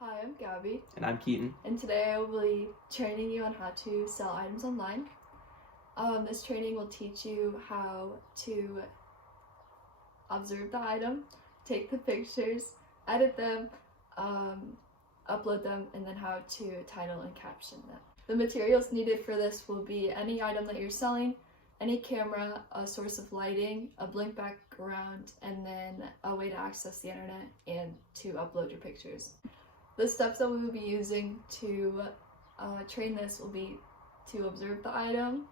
Hi, I'm Gabby. And I'm Keaton. And today I will be training you on how to sell items online. This training will teach you how to observe the item, take the pictures, edit them, upload them, and then how to title and caption them. The materials needed for this will be any item that you're selling, any camera, a source of lighting, a blank background, and then a way to access the internet and to upload your pictures. The steps that we will be using to train this will be to observe the item,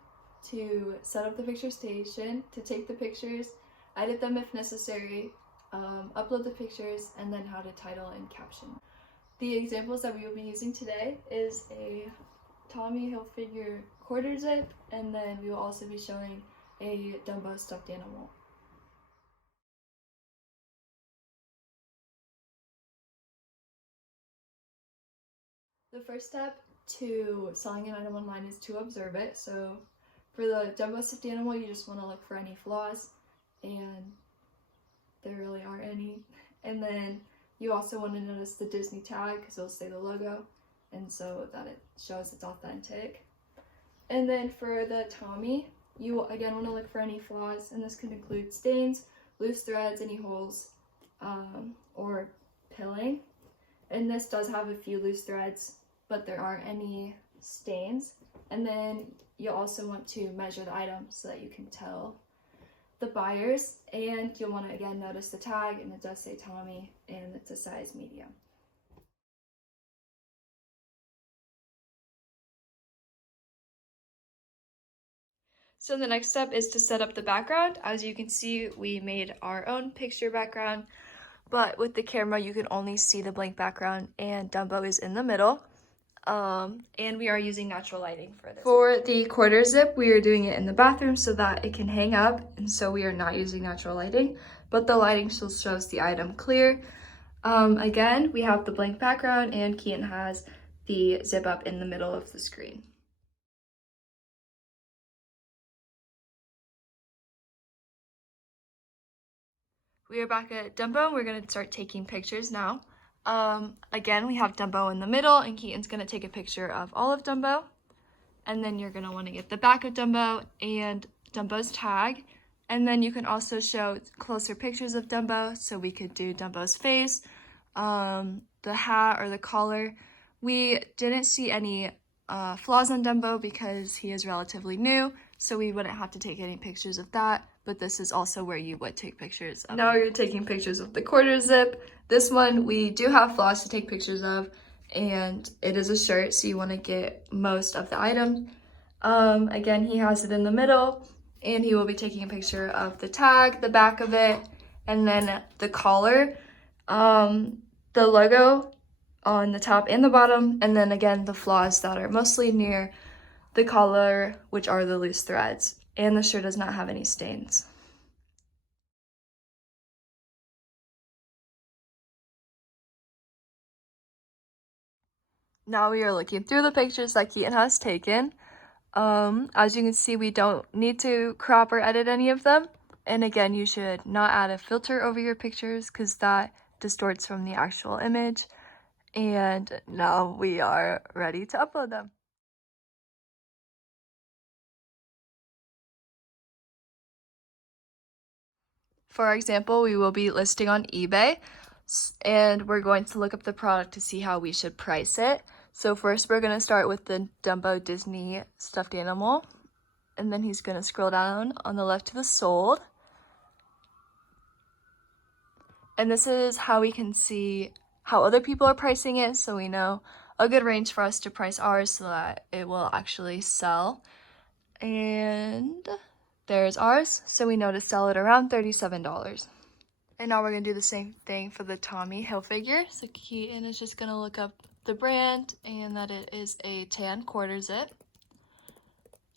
to set up the picture station, to take the pictures, edit them if necessary, upload the pictures, and then how to title and caption. The examples that we will be using today is a Tommy Hilfiger quarter zip, and then we will also be showing a Dumbo stuffed animal. The first step to selling an item online is to observe it. So for the Dumbo stuffed animal, you just want to look for any flaws, and there really aren't any. And then you also want to notice the Disney tag because it'll say the logo, and so that it shows it's authentic. And then for the Tommy, you again want to look for any flaws, and this can include stains, loose threads, any holes, or pilling. And this does have a few loose threads, but there aren't any stains. And then you also want to measure the item so that you can tell the buyers, and you'll want to again notice the tag, and it does say Tommy, and it's a size medium. So the next step is to set up the background. As you can see, we made our own picture background, but with the camera you can only see the blank background, and Dumbo is in the middle. And we are using natural lighting for this. For the quarter zip, we are doing it in the bathroom so that it can hang up, and so we are not using natural lighting, but the lighting still shows the item clear. Again, we have the blank background, and Keaton has the zip up in the middle of the screen. We are back at Dumbo, and we're going to start taking pictures now. Again, we have Dumbo in the middle, and Keaton's going to take a picture of all of Dumbo. And then you're going to want to get the back of Dumbo and Dumbo's tag. And then you can also show closer pictures of Dumbo. So we could do Dumbo's face, the hat or the collar. We didn't see any flaws on Dumbo because he is relatively new, so we wouldn't have to take any pictures of that. But this is also where you would take pictures of. Now you're taking pictures of the quarter zip. This one we do have flaws to take pictures of, and it is a shirt, so you want to get most of the item. Again, he has it in the middle, and he will be taking a picture of the tag, the back of it, and then the collar, the logo on the top and the bottom, and then again the flaws that are mostly near the collar, which are the loose threads, and the shirt does not have any stains. Now we are looking through the pictures that Keaton has taken. As you can see, we don't need to crop or edit any of them. And again, you should not add a filter over your pictures because that distorts from the actual image. And now we are ready to upload them. For example, we will be listing on eBay, and we're going to look up the product to see how we should price it. So first we're going to start with the Dumbo Disney stuffed animal, and then he's going to scroll down on the left to the sold. And this is how we can see how other people are pricing it, so we know a good range for us to price ours so that it will actually sell. And there's ours, so we know to sell it around $37. And now we're going to do the same thing for the Tommy Hilfiger. So Keaton is just going to look up the brand and that it is a tan quarter zip.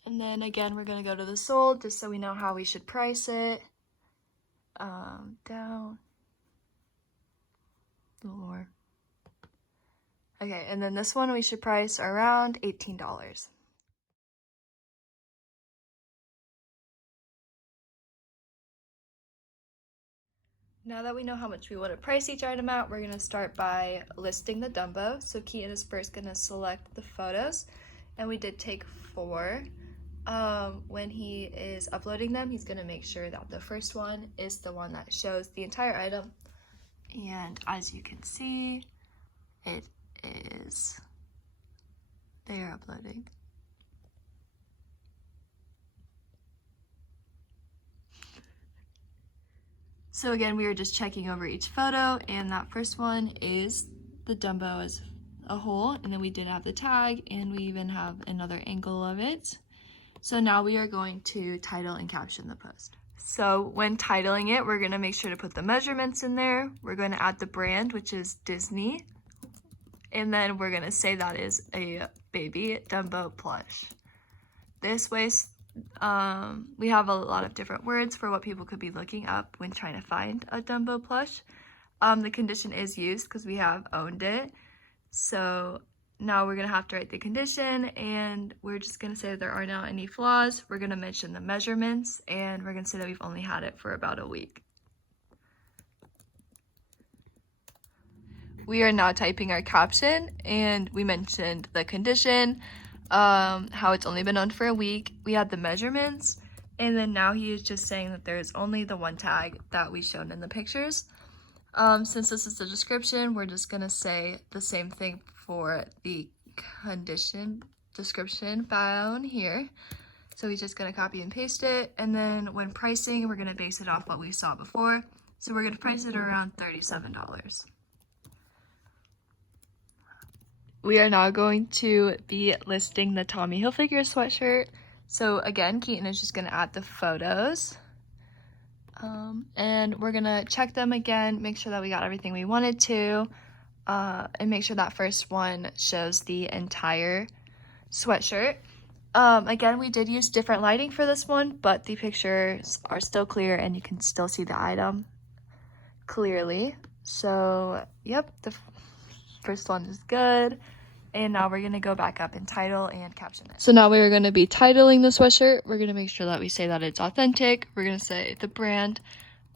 And then again, we're going to go to the sold just so we know how we should price it. Down. A little more. Okay, and then this one we should price around $18. Now that we know how much we want to price each item out, we're going to start by listing the Dumbo. So Keaton is first going to select the photos, and we did take 4. When he is uploading them, he's going to make sure that the first one is the one that shows the entire item. And as you can see, it is, they are uploading. So again, we are just checking over each photo, and that first one is the Dumbo as a whole, and then we did have the tag, and we even have another angle of it. So now we are going to title and caption the post. So when titling it, we're going to make sure to put the measurements in there. We're going to add the brand, which is Disney, and then we're going to say that is a baby Dumbo plush. This way, we have a lot of different words for what people could be looking up when trying to find a Dumbo plush. The condition is used because we have owned it. So now we're going to have to write the condition, and we're just going to say that there are not any flaws. We're going to mention the measurements, and we're going to say that we've only had it for about a week. We are now typing our caption, and we mentioned the condition, how it's only been owned for a week. We had the measurements, and then now he is just saying that there's only the one tag that we shown in the pictures. Since this is the description, we're just gonna say the same thing for the condition description down here. So he's just gonna copy and paste it, and then when pricing, we're gonna base it off what we saw before. So we're gonna price it around $37. We are now going to be listing the Tommy Hilfiger sweatshirt. So again, Keaton is just gonna add the photos. And we're gonna check them again, make sure that we got everything we wanted to, and make sure that first one shows the entire sweatshirt. Again, we did use different lighting for this one, but the pictures are still clear and you can still see the item clearly. So, yep, the first one is good. And now we're going to go back up and title and caption it. So now we're going to be titling the sweatshirt. We're going to make sure that we say that it's authentic. We're going to say the brand,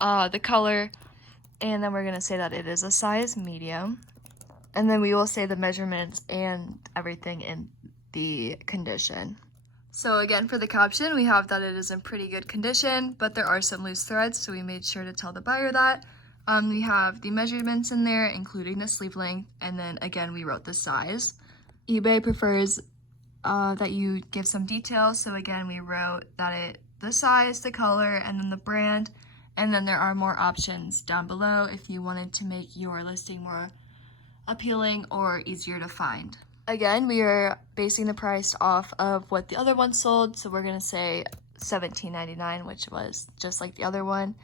the color, and then we're going to say that it is a size medium. And then we will say the measurements and everything in the condition. So again, for the caption, we have that it is in pretty good condition, but there are some loose threads, so we made sure to tell the buyer that. We have the measurements in there, including the sleeve length, and then again, we wrote the size. eBay prefers that you give some details, so again, we wrote that the size, the color, and then the brand, and then there are more options down below if you wanted to make your listing more appealing or easier to find. Again, we are basing the price off of what the other one sold, so we're gonna say $17.99, which was just like the other one.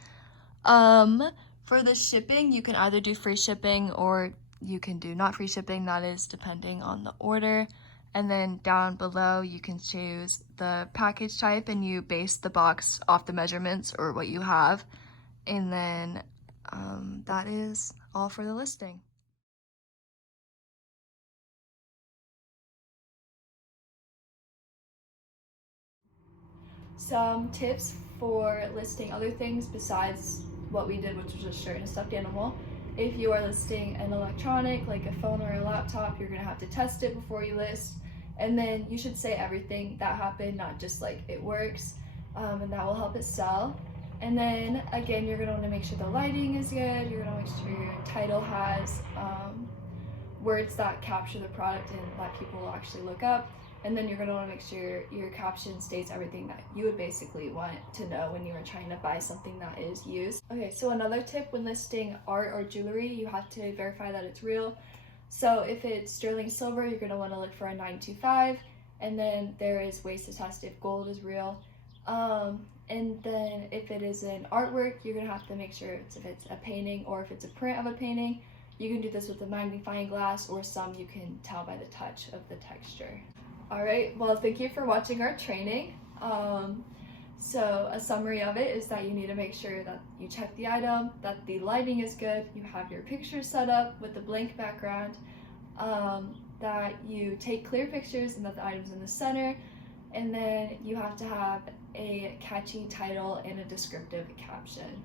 For the shipping, you can either do free shipping or you can do not free shipping. That is depending on the order. And then down below, you can choose the package type and you base the box off the measurements or what you have. And then that is all for the listing. Some tips for listing other things besides what we did, which was a shirt and a stuffed animal. If you are listing an electronic, like a phone or a laptop, you're gonna have to test it before you list. And then you should say everything that happened, not just like it works, and that will help it sell. And then again, you're gonna wanna make sure the lighting is good. You're gonna make sure your title has words that capture the product and that people will actually look up. And then you're going to want to make sure your caption states everything that you would basically want to know when you are trying to buy something that is used. Okay, so another tip when listing art or jewelry, you have to verify that it's real. So if it's sterling silver, you're going to want to look for a 925, and then there is ways to test if gold is real. And then if it is an artwork, you're going to have to make sure if it's a painting or if it's a print of a painting. You can do this with a magnifying glass, or some you can tell by the touch of the texture. All right, well, thank you for watching our training. So a summary of it is that you need to make sure that you check the item, that the lighting is good, you have your picture set up with the blank background, that you take clear pictures and that the item's in the center, and then you have to have a catchy title and a descriptive caption.